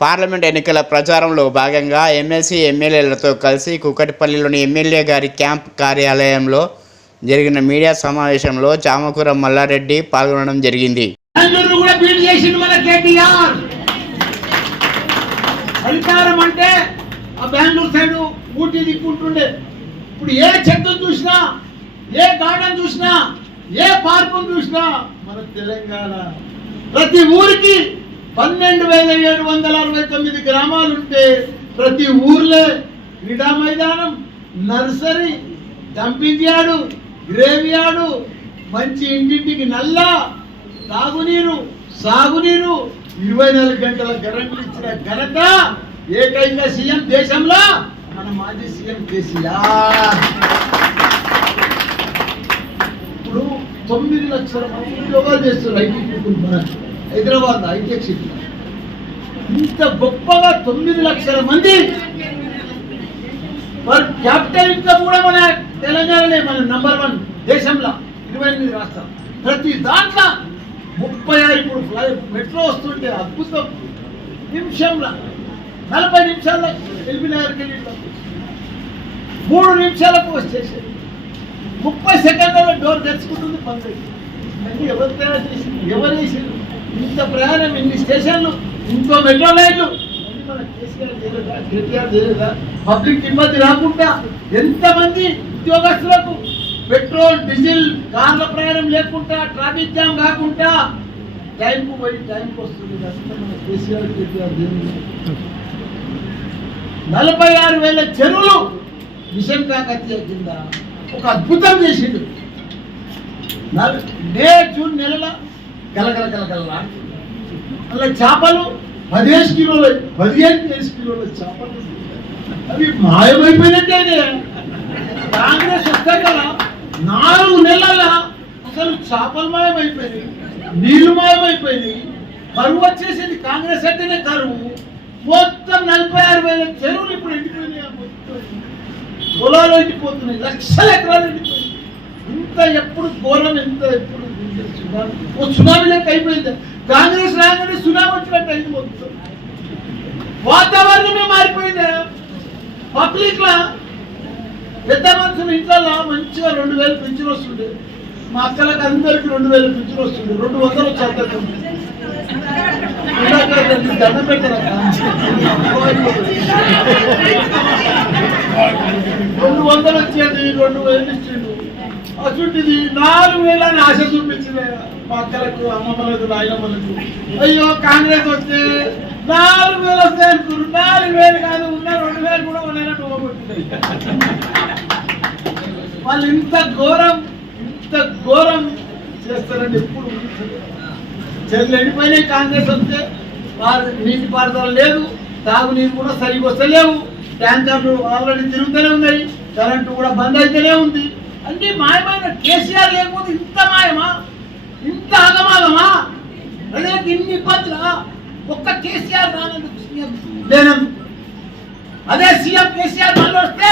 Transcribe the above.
Parliament ఎన్నికల ప్రచారంలో భాగంగా ఎమ్మెల్సీ ఎమ్మెల్యేలతో కలిసి కుకటిపల్లిలోని ఎమ్మెల్యే గారి క్యాంప్ కార్యాలయంలో జరిగిన మీడియా సమావేశంలో చామకూర మల్లారెడ్డి పాల్గొనడం జరిగింది. అధికారం అంటే ఆ బెంగళూరు సైడ్ ఊటీ దిక్కుంటుండే. ఇప్పుడు ఏ చెట్టు చూసినా ఏ గార్డెన్ చూసినా ఏ పార్కు చూసినా మన తెలంగాణ ప్రతి ఊరికి పన్నెండు వేల ఏడు వందల అరవై తొమ్మిది గ్రామాలుంటే ప్రతి ఊర్లో క్రీడా మైదానం nursery dumping yard grave yard మంచి ఇంటింటికి నల్ల తాగునీరు సాగునీరు ఇరవై నాలుగు గంటల కరెంట్ ఇచ్చిన ఘనత ఏకైక సీఎం దేశంలో మన మాజీ సీఎం కేసీఆర్. ఇప్పుడు తొమ్మిది లక్షల మంది ఉద్యోగాలు చేస్తున్నారు ఐటీ పీపుల్ మన హైదరాబాద్ హైటెక్ సిటీ. ఇంత గొప్పగా తొమ్మిది లక్షల మంది మరి క్యాపిటల్ ఇన్కమ్ కూడా మన తెలంగాణనే మన నంబర్ వన్ దేశంలో ఇరవై ఎనిమిది రాష్ట్రాలు. ప్రతి దాంట్లో ముప్పై ఆరు ఇప్పుడు ఫ్లై మెట్రో వస్తుంటే అద్భుతం. నిమిషంలో నలభై నిమిషాల్లో ఎల్బీ నగర్కి మూడు నిమిషాలకు వచ్చేసేది ముప్పై సెకండ్లలో డోర్ తెచ్చుకుంటుంది పంతొమ్మిది అన్నీ ఎవరు తయారు చేసింది? ఎవరు వేసింది ఇంత ప్రయాణం ఇన్ని స్టేషన్లు ఇంకో మెట్రో లైన్లు. పబ్లిక్ ఇబ్బంది రాకుండా ఎంతమంది ఉద్యోగస్తులకు పెట్రోల్ డీజిల్ కార్ల ప్రయాణం లేకుండా ట్రాఫిక్ జామ్ కాకుండా టైంకు పోయి టైంకి వస్తుంది. మన కేసీఆర్ కేటీఆర్ నలభై ఆరు వేల చెరువులు మిషన్ కాకతీయ కింద ఒక అద్భుతం చేసిండు. నల- మే జూన్ నెలల గలగల గలగల అలా చేపలు పదిహేను కిలోలు పదిహేను వేసి కిలోల చేపలు. అవి మాయమైపోయినట్టేనే కాంగ్రెస్ వస్తే కదా నాలుగు నెలల అసలు చేపలు మాయమైపోయినాయి నీళ్ళు మాయమైపోయినాయి. కరువు వచ్చేసింది కాంగ్రెస్ అంటేనే కరువు. మొత్తం నలభై ఆరు వేల చెరువులు ఇప్పుడు ఎండిపోయినాయి పొలాలు ఎండిపోతున్నాయి లక్షల ఎకరాలు ఎండిపోయినాయి. ఇంత ఎప్పుడు ఘోరం ఎంత ఎప్పుడు ఓ సునామీ లెక్క అయిపోయింది కాంగ్రెస్ రాగానే సునామీ వచ్చినట్టు అయింది మొత్తం. వాతావరణమే మారిపోయింది. పబ్లిక్ లా పెద్ద మనుషులు ఇంట్లో మంచిగా రెండు వేలు పింఛన్ వస్తుండే మా అక్కలకు అందరికి రెండు వేలు పింఛన్ వస్తుండే రెండు వందలు చదువుతుంది దండం రెండు వందలు వచ్చేది రెండు వేలు ఇచ్చిండు చుట్టింది. నాలుగు వేల అని ఆశ చూపించింది మా అక్కలకు అమ్మమ్మలకు నాయనమ్మలకు. అయ్యో కాంగ్రెస్ వస్తే నాలుగు వేలు వస్తాయి అనుకున్నారు. నాలుగు వేలు కాదు ఉన్న రెండు వేలు కూడా ఉన్నాయని పోగొట్టినాయి వాళ్ళు ఇంత ఘోరం ఇంత ఘోరం చేస్తారని ఎప్పుడు ఊహించలేదు. చెట్లు ఎండిపోయినాయి కాంగ్రెస్ వస్తే వారు నీటి పారుదల లేదు తాగునీరు కూడా సరిగ్గా వస్తలేవు ట్యాంకర్లు ఆల్రెడీ తిరుగుతూనే ఉన్నాయి కరెంటు కూడా బంద్ అయితేనే ఉంది. అంటే మాయమైన కేసీఆర్ లేకపోతే ఇంత మాయమా? ఇంత అగమాగమా? ప్రజలకు ఇన్ని ఇబ్బందులా? ఒక్క కేసీఆర్ రానందుకు సీఎం లేనందుకు. అదే సీఎం కేసీఆర్ మళ్ళీ వస్తే